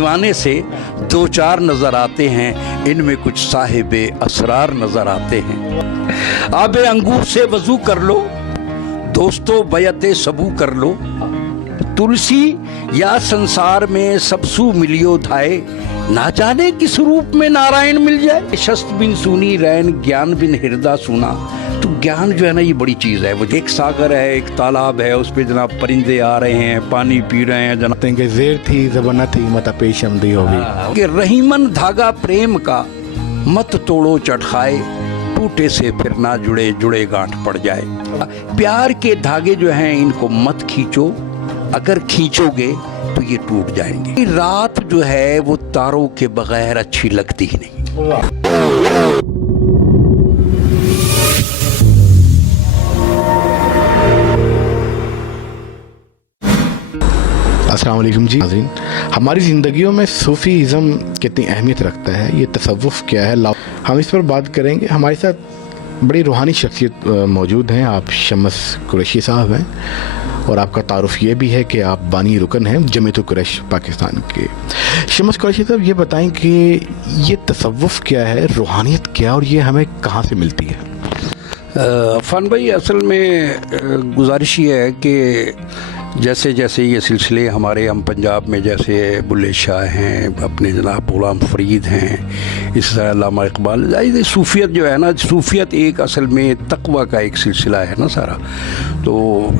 دیوانے سے دو چار نظر آتے ہیں، ان میں کچھ صاحب اسرار نظر آتے ہیں۔ آب انگور سے وضو کر لو، دوستو بیعت سبو کر لو، تلسی یا سنسار میں سب سو ملیو دھائے، نہ جانے کس روپ میں نارائن مل جائے۔ شست بن سونی رین گیان بن ہردا سونا۔ تو گیان جو ہے نا یہ بڑی چیز ہے، وہ ایک ساگر ہے، ایک تالاب ہے، اس پہ جناب پرندے آ رہے ہیں، پانی پی رہے ہیں جناب، کہ زیر تھی زبر نہ تھی مت پیشم دی ہوگی کہ رحیمن دھاگا پریم کا مت توڑو چٹخائے، ٹوٹے سے پھر نہ جڑے جڑے گانٹھ پڑ جائے۔ پیار کے دھاگے جو ہیں ان کو مت کھینچو، اگر کھینچو گے تو یہ ٹوٹ جائیں گے۔ رات جو ہے وہ تاروں کے بغیر اچھی لگتی ہی نہیں۔ السلام علیکم جی ناظرین، ہماری زندگیوں میں صوفی ازم کتنی اہمیت رکھتا ہے، یہ تصوف کیا ہے، ہم اس پر بات کریں گے۔ ہمارے ساتھ بڑی روحانی شخصیت موجود ہیں، آپ شمس قریشی صاحب ہیں، اور آپ کا تعارف یہ بھی ہے کہ آپ بانی رکن ہیں جمعیت قریش پاکستان کے۔ شمس قریشی صاحب یہ بتائیں کہ یہ تصوف کیا ہے، روحانیت کیا، اور یہ ہمیں کہاں سے ملتی ہے؟ عفان بھائی، اصل میں گزارش یہ ہے کہ جیسے جیسے یہ سلسلے ہمارے ہم پنجاب میں جیسے بلے شاہ ہیں، اپنے جناب غلام فرید ہیں، اس طرح علامہ اقبال، صوفیت جو ہے نا، صوفیت ایک اصل میں تقوی کا ایک سلسلہ ہے نا سارا۔ تو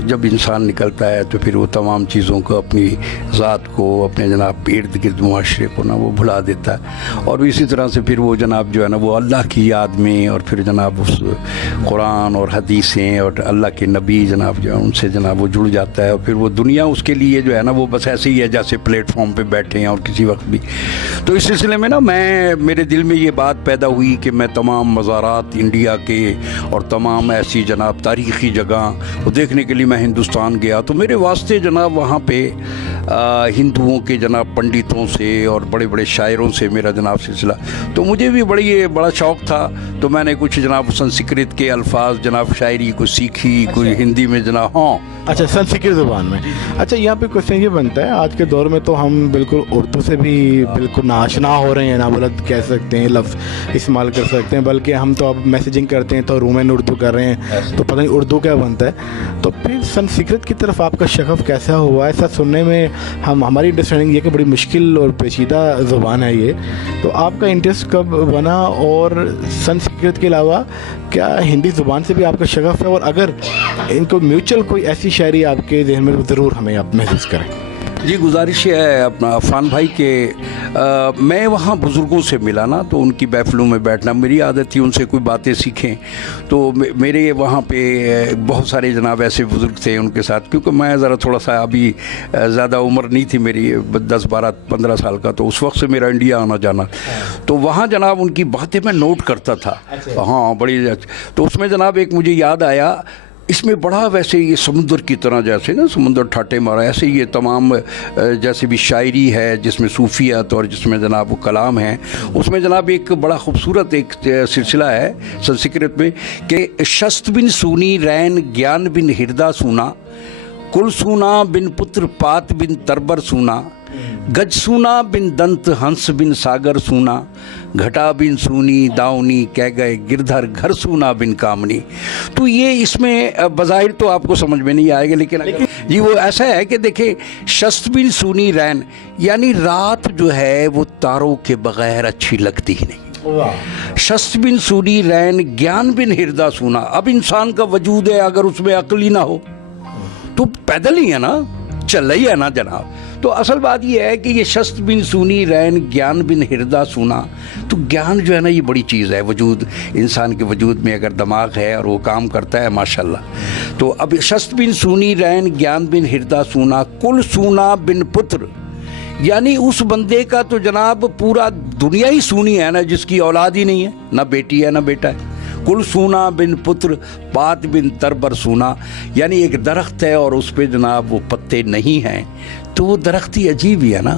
جب انسان نکلتا ہے تو پھر وہ تمام چیزوں کو، اپنی ذات کو، اپنے جناب ارد گرد معاشرے کو نا وہ بھلا دیتا ہے، اور اسی طرح سے پھر وہ جناب جو ہے نا وہ اللہ کی یاد میں، اور پھر جناب اس قرآن اور حدیثیں اور اللہ کے نبی جناب جو ہے ان سے جناب وہ جڑ جاتا ہے، اور پھر وہ دنیا اس کے لیے جو ہے نا وہ بس ایسے ہی ہے جیسے پلیٹ فارم پہ بیٹھے ہیں اور کسی وقت بھی۔ تو اس سلسلے میں نا میرے دل میں یہ بات پیدا ہوئی کہ میں تمام مزارات انڈیا کے اور تمام ایسی جناب تاریخی جگہ وہ دیکھنے کے لیے میں ہندوستان گیا، تو میرے واسطے جناب وہاں پہ ہندوؤں کے جناب پنڈتوں سے اور بڑے بڑے شاعروں سے میرا جناب سلسلہ، تو مجھے بھی بڑا شوق تھا، تو میں نے کچھ جناب سنسکرت کے الفاظ جناب شاعری کو سیکھی، کوئی ہندی میں جناب۔ ہاں اچھا، سنسکرت زبان میں۔ اچھا، یہاں پہ کوشچن یہ بنتا ہے، آج کے دور میں تو ہم بالکل اردو سے بھی بالکل ناشنا ہو رہے ہیں، نابلد کہہ سکتے ہیں، لفظ استعمال کر سکتے ہیں، بلکہ ہم تو اب میسیجنگ کرتے ہیں تو رومن اردو کر رہے ہیں، تو پتہ نہیں اردو کیا بنتا ہے۔ تو پھر سنسکرت کی طرف آپ کا شغف کیسا ہوا؟ ایسا سننے میں ہماری انڈرسٹینڈنگ یہ کہ بڑی مشکل اور پیچیدہ زبان ہے یہ، تو آپ کا انٹرسٹ کب بنا؟ اور سنسکرت کے علاوہ کیا ہندی زبان سے بھی آپ کا شغف ہے؟ اور اگر ان کو میوچل کوئی ایسی شاعری آپ کے ذہن میں ضرور ہمیں آپ محسوس کریں۔ جی، گزارش یہ ہے اپنا عفان بھائی کہ میں وہاں بزرگوں سے ملا نا، تو ان کی محفلوں میں بیٹھنا میری عادت تھی، ان سے کوئی باتیں سیکھیں۔ تو میرے وہاں پہ بہت سارے جناب ایسے بزرگ تھے، ان کے ساتھ، کیونکہ میں ذرا تھوڑا سا ابھی زیادہ عمر نہیں تھی میری، 10 12 15 سال کا، تو اس وقت سے میرا انڈیا آنا جانا، تو وہاں جناب ان کی باتیں میں نوٹ کرتا تھا۔ ہاں بڑی، تو اس میں جناب ایک مجھے یاد آیا، اس میں بڑا ویسے یہ سمندر کی طرح، جیسے نا سمندر ٹھاٹے مارا، ایسے یہ تمام جیسے بھی شاعری ہے جس میں صوفیت اور جس میں جناب وہ کلام ہے، اس میں جناب ایک بڑا خوبصورت ایک سلسلہ ہے سنسکرت میں کہ شست بن سونی رین گیان بن ہردا سونا، کل سونا بن پتر پات بن تربر سونا، گج سونا بن دنت ہنس بن ساگر سونا، گھٹا بن سونی داؤنی کہہ گئے گردھر گھر سونا بن کامنی۔ تو یہ اس میں بظاہر تو آپ کو سمجھ میں نہیں آئے گا، لیکن جی وہ ایسا ہے کہ دیکھیں، شست بن سونی رین یعنی رات جو ہے وہ تاروں کے بغیر اچھی لگتی ہی نہیں۔ شست بن سونی رین گیان بن ہردا سونا، اب انسان کا وجود ہے اگر اس میں عقل ہی نہ ہو تو پیدل ہی ہے نا، چل رہی ہے نا جناب۔ تو اصل بات یہ ہے کہ یہ شست بن سونی رین گیان بن ہردا سونا، تو گیان جو ہے نا یہ بڑی چیز ہے، وجود انسان کے وجود میں اگر دماغ ہے اور وہ کام کرتا ہے ماشاءاللہ۔ تو اب شست بن سونی رین گیان بن ہردا سونا، کل سونا بن پتر، یعنی اس بندے کا تو جناب پورا دنیا ہی سونی ہے نا، جس کی اولاد ہی نہیں ہے، نہ بیٹی ہے نہ بیٹا ہے۔ کل سونا بن پتر پات بن تربر سونا، یعنی ایک درخت ہے اور اس پہ جناب وہ پتے نہیں ہیں، تو وہ درخت ہی عجیب ہی ہے نا۔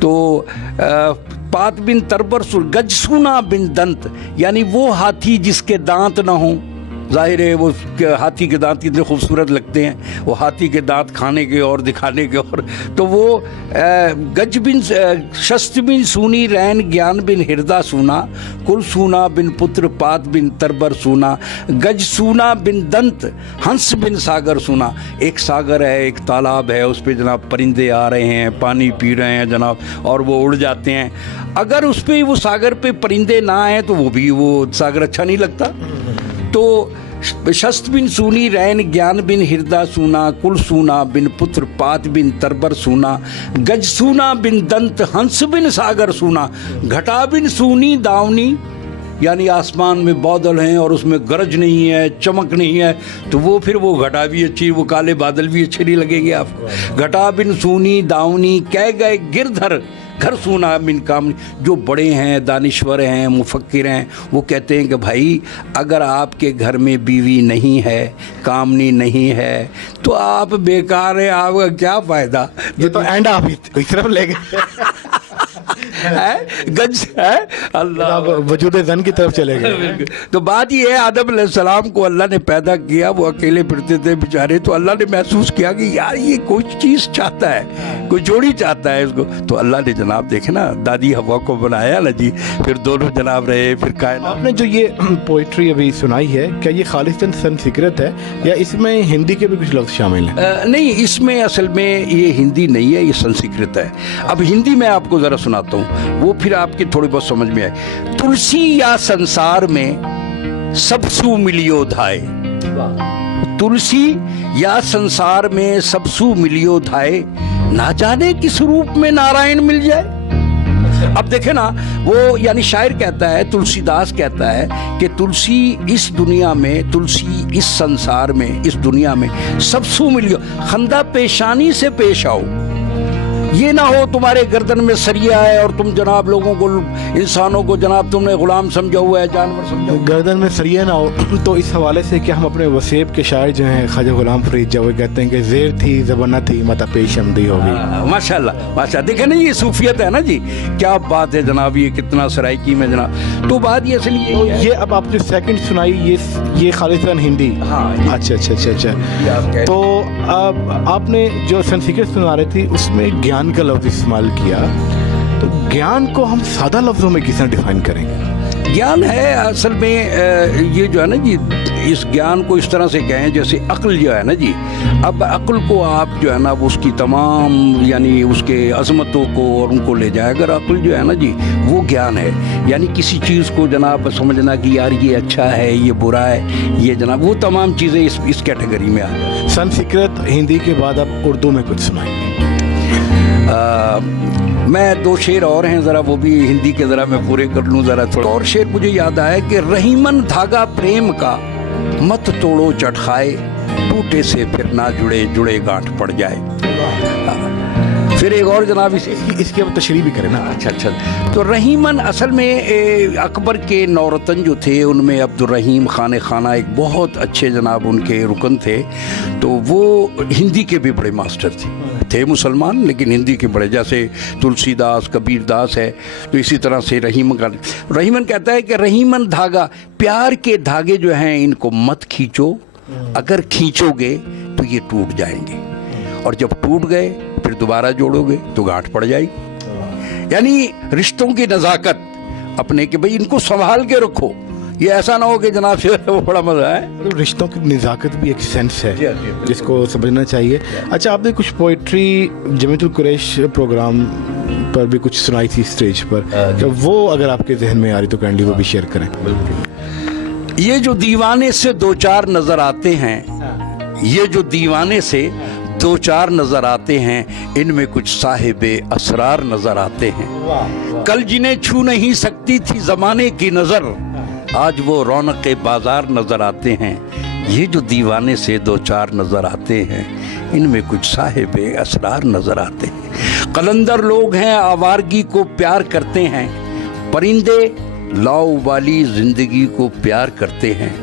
تو پات بن تربر گج سونا بن دنت، یعنی وہ ہاتھی جس کے دانت نہ ہوں، ज़ाहिर है वो हाथी के दांत कितने खूबसूरत लगते हैं, वो हाथी के दांत खाने के और दिखाने के और, तो वो गज बिन शस्त बिन सूनी रैन ज्ञान बिन हृदय सूना, कुल सूना बिन पुत्र पात बिन तरबर सूना, गज सूना बिन दंत हंस बिन सागर सूना। एक सागर है, एक तालाब है, उस पे जनाब परिंदे आ रहे हैं, पानी पी रहे हैं जनाब, और वो उड़ जाते हैं। अगर उस पे वो सागर पे परिंदे ना आए तो वो सागर अच्छा नहीं लगता। तो शस्त बिन सूनी रैन ज्ञान बिन हृदय सूना, कुल सूना बिन पुत्र पात बिन तरबर सूना, गज सूना बिन दंत हंस बिन सागर सूना, घटा बिन सूनी दावनी, यानी आसमान में बादल हैं और उसमें गरज नहीं है, चमक नहीं है, तो वो फिर वो घटा भी अच्छी, वो काले बादल भी अच्छे नहीं लगेंगे आपको। घटा बिन सूनी दावनी कह गए गिरधर घर सूना बिन कामनी। जो बड़े हैं, दानिश्वर हैं, मुफक्किर हैं, वो कहते हैं कि भाई अगर आपके घर में बीवी नहीं है, कामनी नहीं है, तो आप बेकार हैं, आपका क्या फ़ायदा। ये तो एंड आप इस तरफ ले गए है गज है अल्लाह, वजूद जन की तरफ चले गए। तो बात ये है, आदम अलैहिस्सलाम को अल्लाह ने पैदा किया, वो अकेले फिरते थे बेचारे, तो अल्लाह ने महसूस किया कि यार ये कोई चीज़ चाहता है, कोई जोड़ी चाहता है इसको, तो अल्लाह ने जनाब देखे ना दादी हवा को बनाया ना जी, फिर दोनों जनाब रहे, फिर कायनात। आपने जो ये पोइट्री अभी सुनाई है, क्या ये खालिस्तन संस्कृत है या इसमें हिंदी के भी कुछ लफ्ज़ शामिल हैं? नहीं, इसमें असल में ये हिंदी नहीं है, ये संस्कृत है। अब हिंदी में आपको ज़रा सुनाता हूँ, वो फिर आपकी थोड़ी बहुत समझ में आए। तुलसी या संसार में सब सू मिलियो धाय, तुलसी या संसार में सब सू मिलियो धाय, ना जाने किस रूप में नारायण मिल जाए। अब देखे ना, वो यानी शायर कहता है, तुलसीदास कहता है कि तुलसी इस दुनिया में, तुलसी इस संसार में, इस दुनिया में सब सू मिलियो, खंदा पेशानी से पेश आओ, ये ना हो तुम्हारे गर्दन में सरिया है और तुम जनाब लोगों को, इंसानों को जनाब तुमने गुलाम समझा हुआ है, जानवर समझा हुआ है। गर्दन में सरिया ना हो, तो इस हवाले से कि हम अपने वसेब के शायर जो हैं ख्वाजा गुलाम फरीद जो कहते हैं कि ज़ेर थी ज़बाना थी मता पेशमदी होगी। माशाल्लाह माशाल्लाह, देखे ना ये सूफियत है ना जी, क्या बात है जनाब, ये कितना सराइकी में जनाब। तो बात ये असल ये अब आपने सेकंड सुनाई, ये खालिस्तन हिंदी। हाँ, अच्छा अच्छा अच्छा अच्छा। तो अब आपने जो संस्कृत सुना रही थी उसमें ज्ञान का लफ्ज़ इस्तेमाल किया, तो ज्ञान को हम सादा लफ्ज़ों में किस तरह डिफाइन करेंगे? ज्ञान है असल में ये जो है ना जी, इस ज्ञान को इस तरह से कहें जैसे अक्ल जो है ना जी, अब अक्ल को आप जो है ना उसकी तमाम यानी उसके अजमतों को और उनको ले जाए, अगर अक्ल जो है ना जी वो ज्ञान है, यानी किसी चीज़ को जनाब समझना कि यार ये अच्छा है, ये बुरा है, ये जनाब वो तमाम चीज़ें इस कैटेगरी में आ जाए। संस्कृत हिंदी के बाद आप उर्दू में कुछ सुनाएंगे? मैं दो शेर और हैं, ज़रा वो भी हिंदी के ज़रा मैं पूरे कर लूँ ज़रा थोड़ा। और शेर मुझे याद आया कि रहीमन धागा प्रेम का मत तोड़ो चटखाए, टूटे से फिर ना जुड़े, जुड़े गांठ पड़ जाए। फिर एक और जनाब इसकी अब तशरीह भी करें ना। अच्छा अच्छा। तो रहीमन असल में अकबर के नौरतन जो थे उनमें अब्दुर्रहीम खान खाना एक बहुत अच्छे जनाब उनके रुकन थे, तो वो हिंदी के भी बड़े मास्टर थे मुसलमान लेकिन हिंदी के बड़े, जैसे तुलसीदास कबीर दास है, तो इसी तरह से रहीमन कहता है कि रहीमन धागा, प्यार के धागे जो हैं इनको मत खींचो, अगर खींचोगे तो ये टूट जाएंगे, और जब टूट गए फिर दोबारा जोड़ोगे तो गांठ पड़ जाएगी। यानी रिश्तों की नज़ाकत अपने के भाई इनको संभाल के रखो, ये ऐसा ना हो कि जनाब से वो बड़ा मज़ा है। तो रिश्तों की नज़ाकत भी एक सेंस है जिसको समझना चाहिए। अच्छा, आपने कुछ पोइट्री जमीयतुल कुरैश प्रोग्राम पर भी कुछ सुनाई थी स्टेज पर, तो वो अगर आपके जहन में आ रही तो काइंडली वो भी शेयर करें। ये जो दीवाने से दो चार नज़र आते हैं, ये जो दीवाने से दो चार नजर आते हैं, इनमें कुछ साहिबे असरार नजर आते हैं। कल जिन्हें छू नहीं सकती थी जमाने की नजर, आज वो रौनक बाजार नजर आते हैं। ये जो दीवाने से दो चार नजर आते हैं, इनमें कुछ साहिबे असरार नजर आते हैं। कलंदर लोग हैं, आवारगी को प्यार करते हैं, परिंदे लाओ वाली जिंदगी को प्यार करते हैं।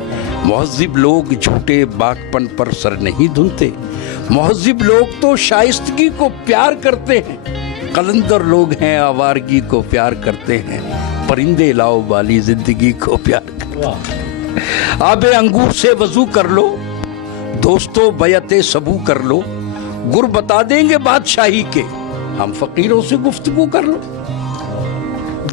मुहज़्ज़िब लोग झूठे बाकपन पर सर नहीं धुनते, मुहज़्ज़िब लोग तो शाइस्तगी को प्यार करते हैं। कलंदर लोग हैं, आवारगी को प्यार करते हैं, परिंदे लाओ वाली जिंदगी को प्यार करते हैं। आब अंगूर से वजू कर लो, दोस्तों बैत सबू कर लो, गुर बता देंगे बादशाही के, हम फकीरों से गुफ्तगू कर लो।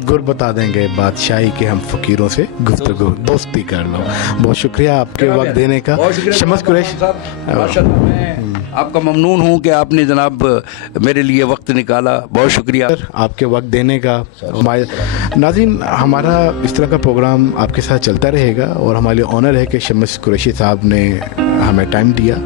गुर बता देंगे बादशाही के, हम फकीरों से गुफ्तगू दोस्ती कर लो। बहुत शुक्रिया आपके वक्त देने का शमस कुरैशी साहब। माशाल्लाह, मैं आपका ममनून हूँ कि आपने जनाब मेरे लिए वक्त निकाला, बहुत शुक्रिया आपके वक्त देने का। नाज़रीन, हमारा इस तरह का प्रोग्राम आपके साथ चलता रहेगा और हमारे लिए ऑनर है कि शमस कुरैशी साहब ने हमें टाइम दिया।